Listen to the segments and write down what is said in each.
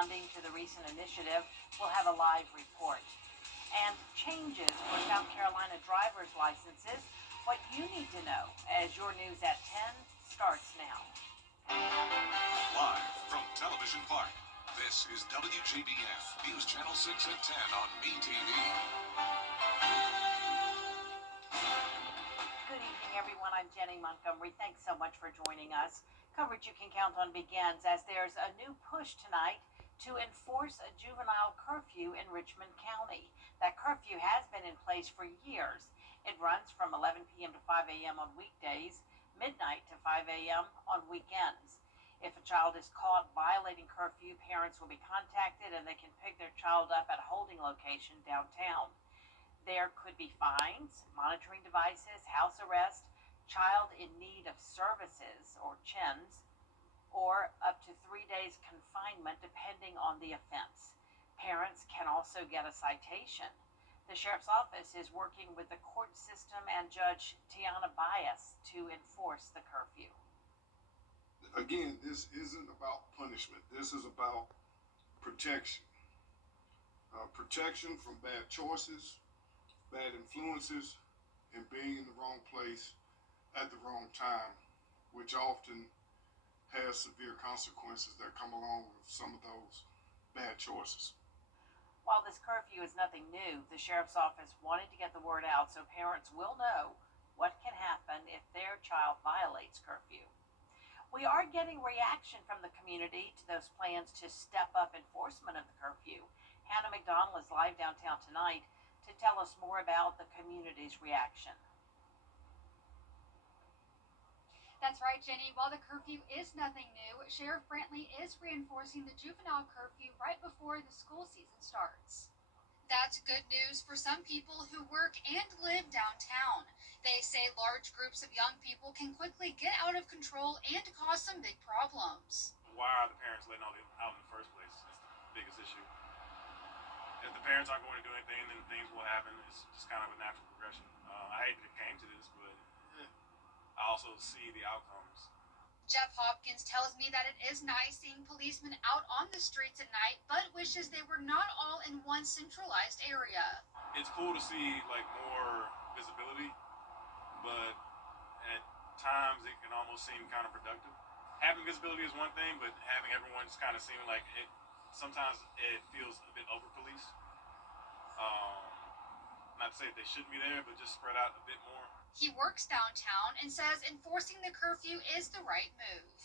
responding to the recent initiative, will have a live report. And changes for South Carolina driver's licenses, what you need to know as your news at 10 starts now. Live from Television Park, this is WJBF News Channel 6 at 10 on MeTV. Good evening, everyone. I'm Jenny Montgomery. Thanks so much for joining us. Coverage you can count on begins as there's a new push tonight to enforce a juvenile curfew in Richmond County. That curfew has been in place for years. It runs from 11 p.m. to 5 a.m. on weekdays, midnight to 5 a.m. on weekends. If a child is caught violating curfew, parents will be contacted and they can pick their child up at a holding location downtown. There could be fines, monitoring devices, house arrest, child in need of services or CHINs, or up to 3 days confinement depending on the offense. Parents can also get a citation. The Sheriff's Office is working with the court system and Judge Tiana Bias to enforce the curfew. Again, this isn't about punishment. This is about protection. Protection from bad choices, bad influences, and being in the wrong place at the wrong time, which often has severe consequences that come along with some of those bad choices. While this curfew is nothing new, the Sheriff's Office wanted to get the word out so parents will know what can happen if their child violates curfew. We are getting reaction from the community to those plans to step up enforcement of the curfew. Hannah McDonald is live downtown tonight to tell us more about the community's reaction. That's right, Jenny. While the curfew is nothing new, Sheriff Brantley is reinforcing the juvenile curfew right before the school season starts. That's good news for some people who work and live downtown. They say large groups of young people can quickly get out of control and cause some big problems. Why are the parents letting all them out in the first place? That's the biggest issue. If the parents aren't going to do anything, then things will happen. It's just kind of a natural progression. I hate that it came to this, but I also see the outcomes. Jeff Hopkins tells me that it is nice seeing policemen out on the streets at night, but wishes they were not all in one centralized area. It's cool to see more visibility, but at times it can almost seem counterproductive. Having visibility is one thing, but having everyone just kind of seeming like it, sometimes it feels a bit over-policed. Not to say that they shouldn't be there, but just spread out a bit more. He works downtown and says enforcing the curfew is the right move.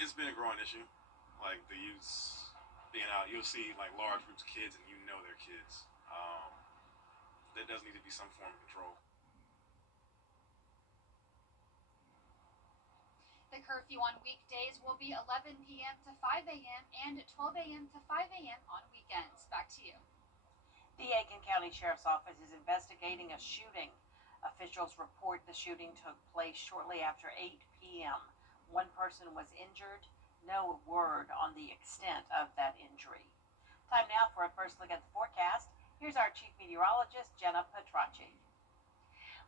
It's been a growing issue. The youths being out, you'll see large groups of kids and you know they're kids. There does need to be some form of control. The curfew on weekdays will be 11 p.m. to 5 a.m. and 12 a.m. to 5 a.m. on weekends. Back to you. The Aiken County Sheriff's Office is investigating a shooting. Officials report the shooting took place shortly after 8 p.m. One person was injured. No word on the extent of that injury. Time now for a first look at the forecast. Here's our chief meteorologist, Jenna Petracci.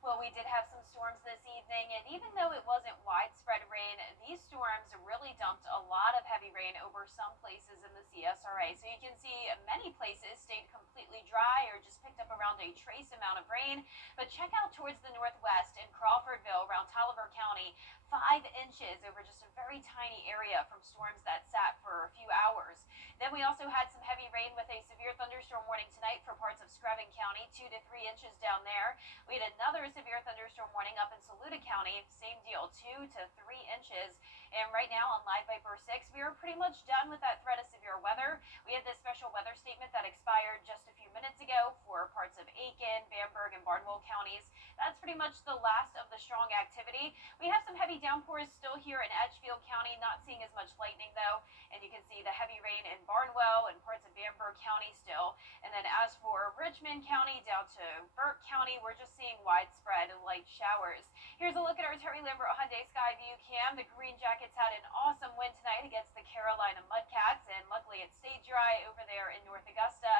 Well, we did have some storms this evening, and even though it wasn't widespread rain, these storms really dumped a lot of heavy rain over some places in the CSRA. So you can see many places stayed completely dry or just picked up around a trace amount of rain. But check out towards the northwest in Crawfordville, around Taliaferro County, 5 inches over just a very tiny area from storms that sat for a few hours. Then we also had some heavy rain with a severe thunderstorm warning tonight for parts of Screven County, 2 to 3 inches down there. We had another severe thunderstorm warning up in Saluda County, same deal, 2 to 3 inches. And right now on Live Viper 6, we are pretty much done with that threat of severe weather. We had this special weather statement that expired just a few minutes ago for parts of Aiken, Bamberg, and Barnwell counties. That's pretty much the last of the strong activity. We have some heavy downpours still here in Edgefield County, not seeing as much lightning though. And you can see the heavy rain in Barnwell and parts of Bamberg County still. And then as for Richmond County down to Burke County, we're just seeing widespread light showers. Here's a look at our Terry Lambert Hyundai Sky View Cam. The Green Jackets had an awesome win tonight against the Carolina Mudcats, and luckily it stayed dry over there in North Augusta.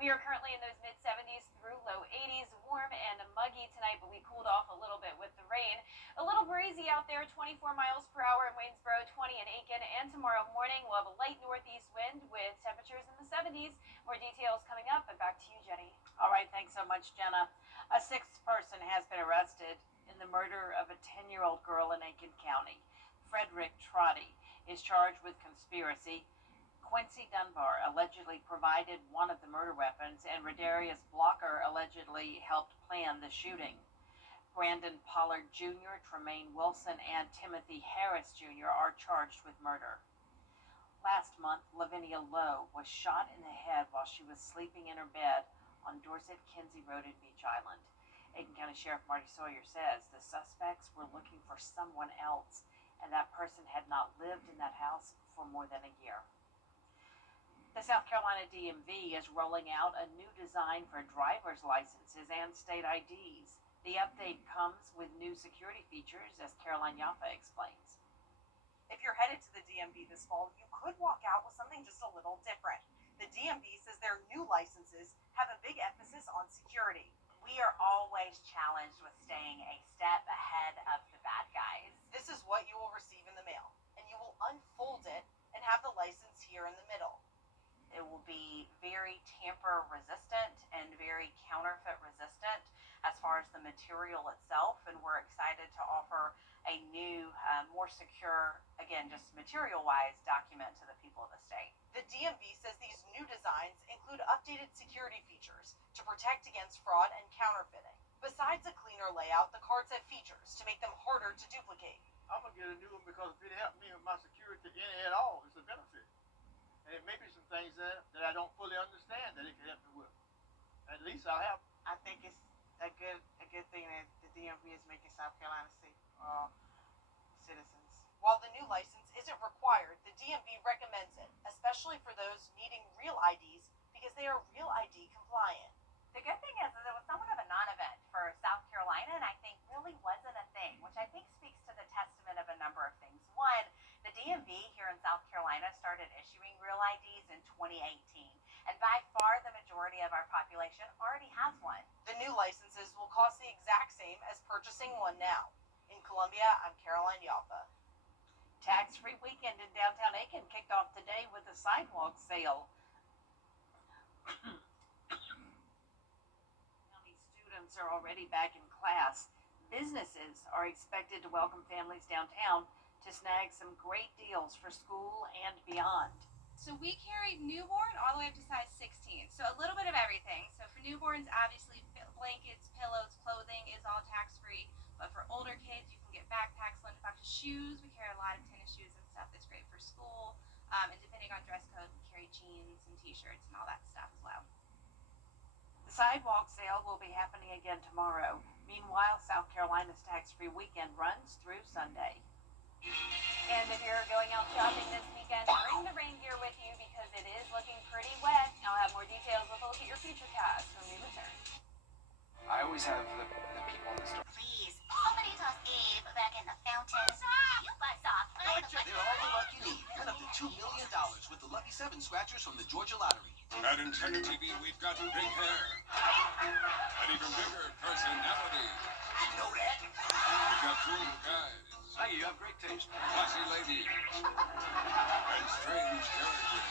We are currently in those mid-70s through low 80s, warm and muggy tonight, but we cooled off a little bit with the rain. A little breezy out there, 24 miles per hour in Waynesboro, 20 in Aiken, and tomorrow morning we'll have a light northeast wind with temperatures in the 70s. More details coming up, and back to you, Jenny. All right, thanks so much, Jenna. A sixth person has been arrested in the murder of a 10-year-old girl in Aiken County. Frederick Trotty is charged with conspiracy. Quincy Dunbar allegedly provided one of the murder weapons, and Rodarius Blocker allegedly helped plan the shooting. Brandon Pollard Jr., Tremaine Wilson, and Timothy Harris Jr. are charged with murder. Last month, Lavinia Lowe was shot in the head while she was sleeping in her bed on Dorset Kinsey Road in Beach Island. Aiken County Sheriff Marty Sawyer says the suspects were looking for someone else, and that person had not lived in that house for more than a year. The South Carolina DMV is rolling out a new design for driver's licenses and state IDs. The update comes with new security features, as Caroline Yaffa explains. If you're headed to the DMV this fall, you could walk out with something just a little different. The DMV says their new licenses have a big emphasis on security. We are always challenged with staying a step ahead of the bad guys. This is what you will receive in the mail, and you will unfold it and have the license here in the middle. It will be very tamper resistant and very counterfeit resistant as far as the material itself, and we're excited to offer a new, more secure, again, just material-wise document to the people of the state. The DMV says these new designs include updated security features to protect against fraud and counterfeiting. Besides a cleaner layout, the cards have features to make them harder to duplicate. I'm gonna get a new one because if it helped me with my security any at all, it's a benefit. And it may be some things that I don't fully understand that it can help me with. At least I'll have. I think it's a good thing that the DMV is making South Carolina safe for all citizens. While the new license isn't required, the DMV recommends it, especially for those needing real IDs because they are real ID compliant. The good thing is that it was somewhat of a non-event for South Carolina, and I think really wasn't a thing, which I think speaks to the testament of a number of things. One, the DMV here in South Carolina started issuing real IDs in 2018, and by far the majority of our population already has one. The new licenses will cost the exact same as purchasing one now. In Columbia, I'm Caroline Yalfa. Tax-free weekend in downtown Aiken kicked off today with a sidewalk sale. County students are already back in class. Businesses are expected to welcome families downtown to snag some great deals for school and beyond. So we carried newborn all the way up to size 16. So a little bit of everything. So for newborns, obviously blankets, pillows, clothing is all tax-free. But for older kids, you can get backpacks, lunchboxes, shoes. We carry a lot of tennis shoes and stuff that's great for school. And depending on dress code, we carry jeans and t-shirts and all that stuff as well. The sidewalk sale will be happening again tomorrow. Meanwhile, South Carolina's tax-free weekend runs through Sunday. And if you're going out shopping this weekend, bring the rain gear with you because it is looking pretty wet. I'll have more details with a look at your futurecast when we return. I always have the people in the store. Please, somebody toss Abe back in the fountain. You buzz off. They're all the luck you need. Win up to $2 million with the Lucky 7 scratchers from the Georgia Lottery. At Antenna TV, we've got big hair. An even bigger personality. I know that. We've got cool guys. Thank you, you have great taste. Classy ladies. And strange characters.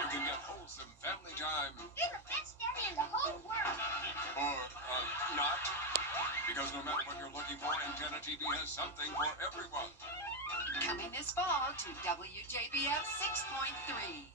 You can get wholesome family time. You're the best daddy in the whole world. Or, not. Because no matter what you're looking for, Antenna TV has something for everyone. Coming this fall to WJBF 6.3.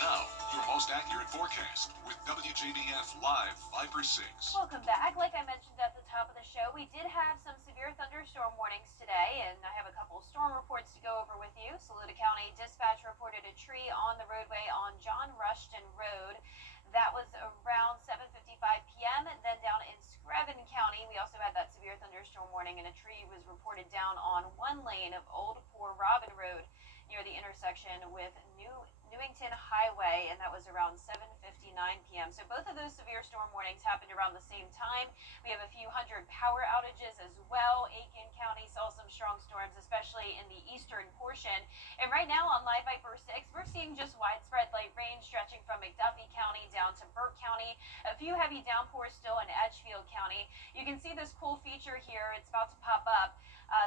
Now, your most accurate forecast with WJBF Live 5/6. Welcome back. Like I mentioned at the top of the show, we did have some severe thunderstorm warnings today, and I have a couple storm reports to go over with you. Saluda County Dispatch reported a tree on the roadway on John Rushton Road. That was around 7:55 p.m. And then down in Screven County, we also had that severe thunderstorm warning, and a tree was reported down on one lane of Old Poor Robin Road near the intersection with Newington Highway, and that was around 7:59 p.m. So both of those severe storm warnings happened around the same time. We have a few hundred power outages as well. Aiken County saw some strong storms, especially in the eastern portion. And right now on Live Viper 6, we're seeing just widespread light rain stretching from McDuffie County down down to Burke County. A few heavy downpours still in Edgefield County. You can see this cool feature here. It's about to pop up.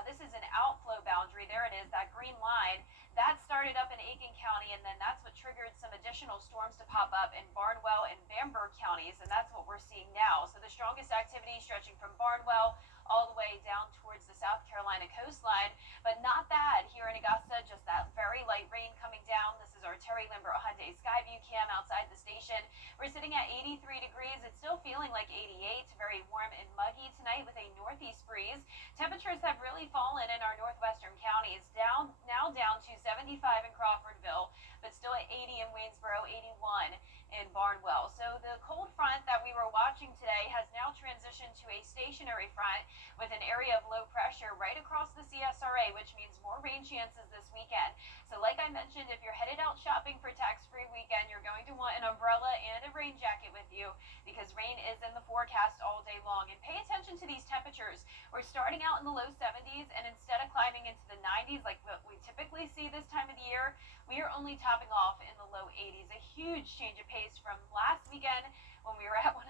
This is an outflow boundary. There it is, that green line. That started up in Aiken County, and then that's what triggered some additional storms to pop up in Barnwell and Bamberg counties, and that's what we're seeing now. So the strongest activity stretching from Barnwell all the way down towards the South Carolina coastline, but not bad here in Augusta, just that very light rain coming down. This is our Terry Lambert Hyundai Skyview cam outside the station. We're sitting at 83 degrees. It's still feeling like 88, very warm and muggy tonight with a northeast breeze. Temperatures have really fallen in our northwestern counties, now down to 75 in Crawfordville, but still at 80 in Waynesboro, 81 in Barnwell. So the cold front that we were watching today has now transitioned to a stationary front with an area of low pressure right across the CSRA, which means more rain chances this weekend. So like I mentioned, if you're headed out shopping for tax-free weekend, you're going to want an umbrella and a rain jacket with you because rain is in the forecast all day long. And pay attention to these temperatures. We're starting out in the low 70s, and instead of climbing into the 90s like what we typically see this time of the year, we are only topping off in the low 80s. A huge change of pace from last weekend when we were at 100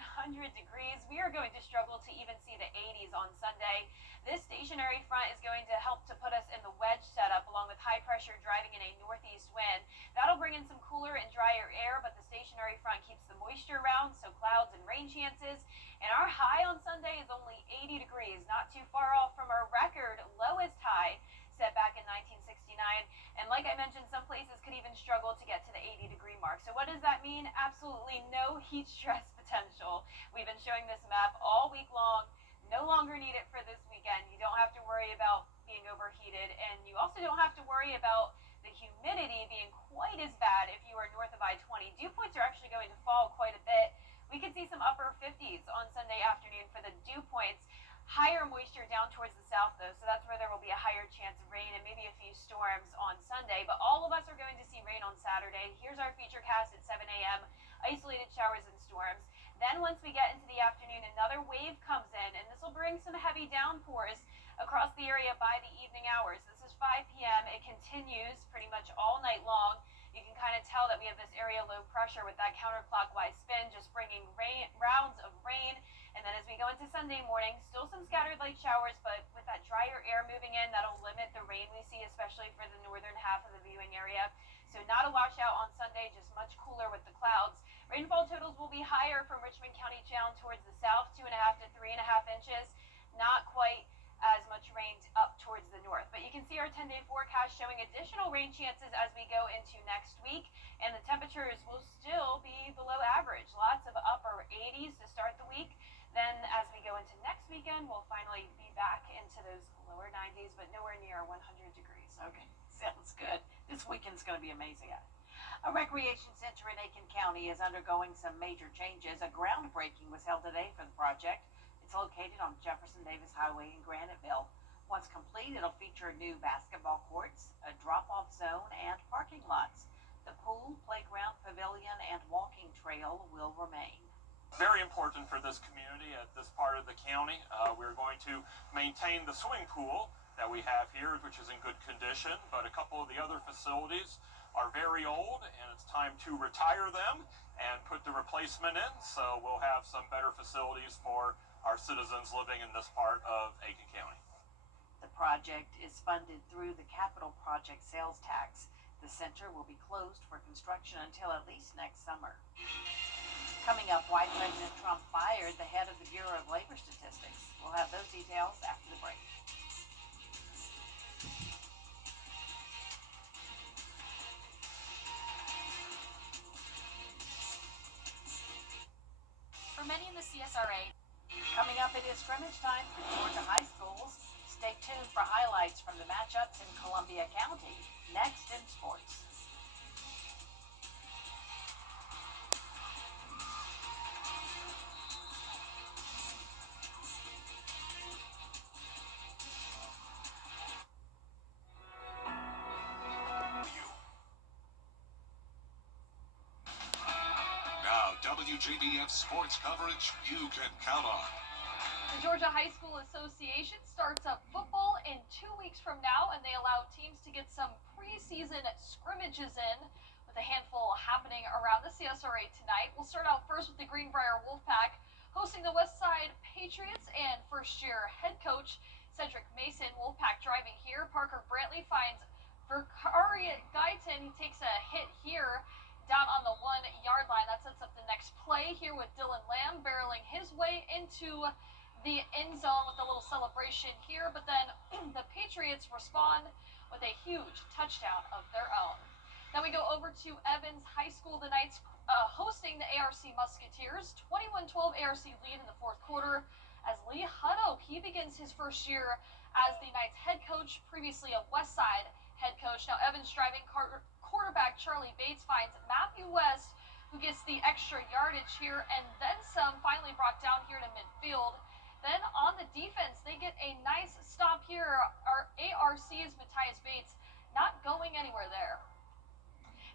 degrees. We are going to struggle to even see the 80s on Sunday. This stationary front is going to help to put us in the wedge setup along with high pressure driving in a northeast wind. That'll bring in some cooler and drier air, but the stationary front keeps the moisture around, so clouds and rain chances. And our high on Sunday is only 80 degrees, not too far off from our record lowest high set back in 1969. And like I mentioned, some places could even struggle to get to the 80-degree mark. So what does that mean? Absolutely no heat stress potential. We've been showing this map all week long. No longer need it for this weekend. You don't have to worry about being overheated, and you also don't have to worry about the humidity being quite as bad if you are north of I-20. Dew points are actually going to fall quite a bit. We could see some upper 50s on Sunday afternoon for the dew points. Higher moisture down towards the south, though, so that's where there will be a higher chance of rain and maybe a few storms on Sunday. But all of us are going to see rain on Saturday. Here's our feature cast at 7 a.m. Isolated showers and storms. Then once we get into the afternoon, another wave comes in, and this will bring some heavy downpours across the area by the evening hours. This is 5 p.m. It continues pretty much all night long. You can kind of tell that we have this area low pressure with that counterclockwise spin, just bringing rounds of rain. And then as we go into Sunday morning, still some scattered light showers, but with that drier air moving in, that'll limit the rain we see, especially for the northern half of the viewing area. So not a washout on Sunday, just much cooler with the clouds. Rainfall totals will be higher from Richmond County down towards the south, 2.5 to 3.5 inches. Not quite as much rain up towards the north. But you can see our 10-day forecast showing additional rain chances as we go into next week, and the temperatures will still be below average. Lots of upper 80s to start the week. Then as we go into next weekend, we'll finally be back into those lower 90s, but nowhere near 100 degrees. Okay, sounds good. This weekend's going to be amazing. A recreation center in Aiken County is undergoing some major changes. A groundbreaking was held today for the project. It's located on Jefferson Davis Highway in Graniteville. Once complete, it'll feature new basketball courts, a drop-off zone, and parking lots. The pool, playground, pavilion, and walking trail will remain. Very important for this community at this part of the county. We're going to maintain the swimming pool that we have here, which is in good condition, but a couple of the other facilities are very old, and it's time to retire them and put the replacement in, so we'll have some better facilities for our citizens living in this part of Aiken County. The project is funded through the capital project sales tax. The center will be closed for construction until at least next summer. Coming up, why President Trump fired the head of the Bureau of Labor Statistics. We'll have those details after the break. For many in the CSRA, Coming up, it is scrimmage time for Georgia high schools. Stay tuned for highlights from the matchups in Columbia County. Next in sports. Now, WJBF sports coverage you can count on. The Georgia High School Association starts up football in 2 weeks from now, and they allow teams to get some preseason scrimmages in, with a handful happening around the CSRA. CSRA tonight. We'll start out first with the Greenbrier Wolfpack hosting the Westside Patriots, and first-year head coach Cedric Mason. Wolfpack driving here. Parker Brantley finds Verkari Guyton. He takes a hit here down on the 1-yard line. That sets up the next play here with Dylan Lamb barreling his way into the end zone with a little celebration here, but then the Patriots respond with a huge touchdown of their own. Now we go over to Evans High School. The Knights hosting the ARC Musketeers. 21-12 ARC lead in the fourth quarter as Lee Hutto, he begins his first year as the Knights head coach, previously a Westside head coach. Now Evans driving quarterback Charlie Bates finds Matthew West, who gets the extra yardage here and then some, finally brought down here to midfield. Then on the defense, they get a nice stop here. Our ARC's Matthias Bates not going anywhere there.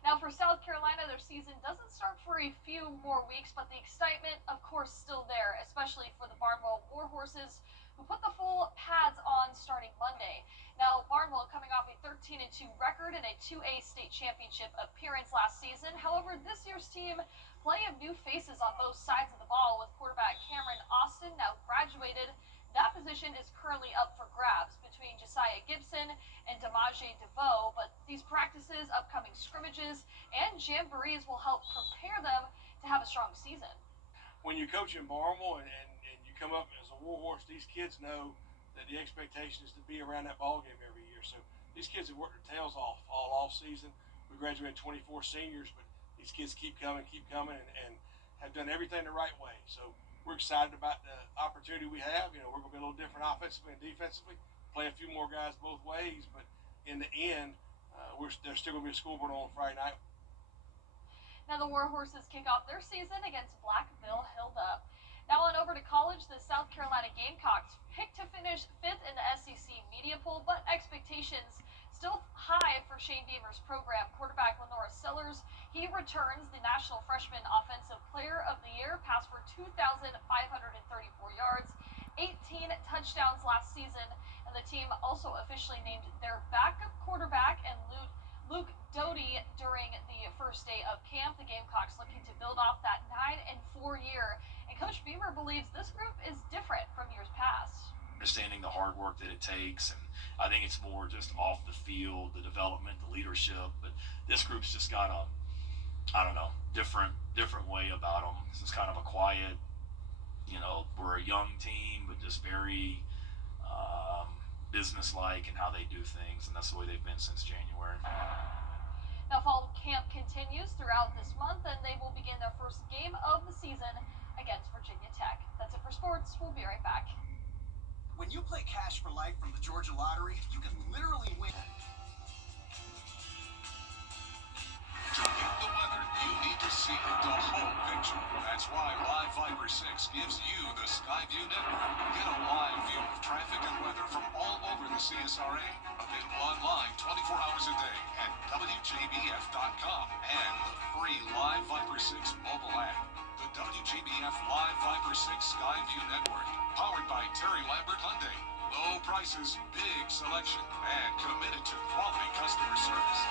Now for South Carolina, their season doesn't start for a few more weeks, but the excitement, of course, still there, especially for the Barnwell Warhorses, who put the full pads on starting Monday. Now, Barnwell coming off a 13-2 record in a 2A state championship appearance last season. However, this year's team play of new faces on both sides of the ball, with quarterback Cameron Austin now graduated. That position is currently up for grabs between Josiah Gibson and Damaje DeVoe, but these practices, upcoming scrimmages, and jamborees will help prepare them to have a strong season. When you coach in Barnwell and you come up as a Warhorse, these kids know that the expectation is to be around that ball game every year. So these kids have worked their tails off all off season. We graduated 24 seniors, but these kids keep coming, and have done everything the right way. So we're excited about the opportunity we have. You know, we're going to be a little different offensively and defensively, play a few more guys both ways, but in the end, there's still going to be a scoreboard on Friday night. Now the Warhorses kick off their season against Blackville Hilda. Now on over to college, the South Carolina Gamecocks picked to finish 5th in the SEC media poll, but expectations still high for Shane Beamer's program. Quarterback Lenora Sellers, he returns the National Freshman Offensive Player of the Year, passed for 2,534 yards, 18 touchdowns last season, and the team also officially named their backup quarterback and Luke Doty during the first day of camp. The Gamecocks looking to build off that 9-4 year, and Coach Beamer believes this group is different from years past. Understanding the hard work that it takes, and I think it's more just off the field, the development, the leadership, but this group's just got a, I don't know, different way about them. This is kind of a quiet, you know, we're a young team, but just very business-like in how they do things, and that's the way they've been since January. Now fall camp continues throughout this month, and they will begin their first game of the season against Virginia Tech. That's it for sports. We'll be right back. When you play Cash for Life from the Georgia Lottery, you can literally win. To get the weather, you need to see the whole picture. That's why Live Viber 6 gives you the Skyview network. Get a live view of traffic and weather from all over the CSRA. Available online 24 hours a day at WJBF.com and the free Live Viber 6 mobile app. The WJBF Live Viber 6 Skyview network. Powered by Terry Lambert Hyundai. Low prices, big selection, and committed to quality customer service.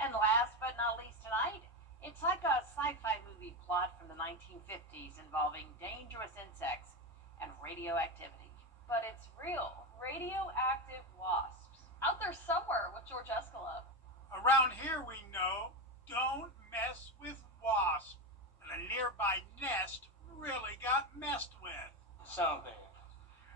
And last but not least tonight, it's like a sci-fi movie plot from the 1950s involving dangerous insects and radioactivity. But it's real. Radioactive wasps. Out there somewhere with George Escala. Around here we know, don't mess with wasps. And a nearby nest really got messed with. Sound bad.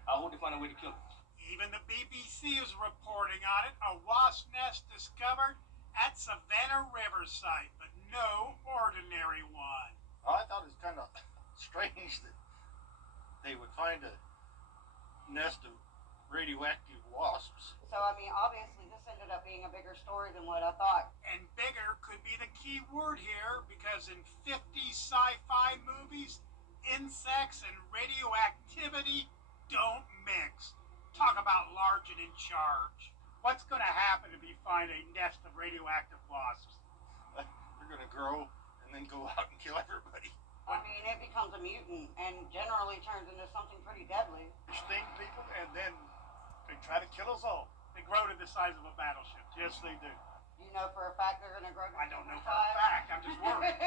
I hope they find a way to kill it. Even the BBC is reporting on it. A wasp nest discovered at Savannah Riverside, but no ordinary one. I thought it was kind of strange that they would find a nest of radioactive wasps. So, I mean, obviously this ended up being a bigger story than what I thought. And bigger could be the key word here, because in 50 sci-fi movies, insects and radioactivity don't mix. Talk about large and in charge. What's going to happen if you find a nest of radioactive wasps? They're going to grow and then go out and kill everybody. I mean, it becomes a mutant and generally turns into something pretty deadly. They sting people and then they try to kill us all. They grow to the size of a battleship. Yes, they do. You know for a fact they're going to grow to I don't know for a fact. I'm just worried.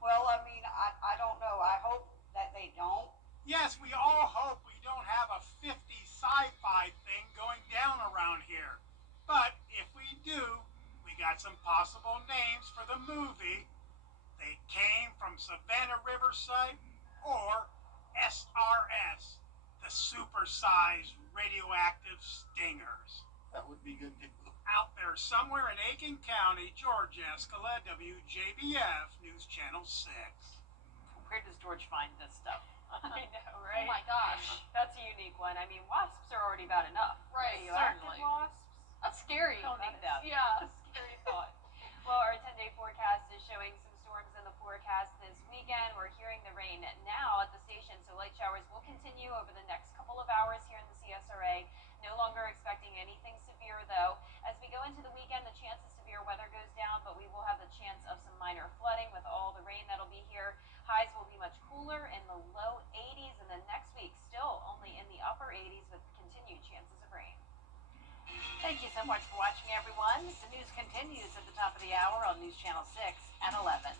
Well, I mean, I don't know. I hope that they don't. Yes, we all hope we don't have a 50 sci-fi thing going down around here. But if we do, we got some possible names for the movie. They came from Savannah Riverside or SRS, the supersized radioactive stingers. That would be good too. Out there somewhere in Aiken County, George Escala, WJBF News Channel 6. Where does George find this stuff? I know, right? Oh my gosh. That's a unique one. I mean, wasps are already bad enough. Right, Radioactive certainly. wasps? That's scary. Don't need that. Yeah, scary thought. Well, our 10-day forecast is showing some storms in the forecast this weekend. We're hearing the rain now at the station, so light showers will continue over the next couple of hours here in the CSRA. No longer expecting anything severe, though. As we go into the weekend, the chance of severe weather goes down, but we will have the chance of some minor flooding with all the rain that'll be here. Highs will be much cooler in the low 80s, and then next week still only in the upper 80s with continued chances of rain. Thank you so much for watching, everyone. The news continues at the top of the hour on News Channel 6 at 11.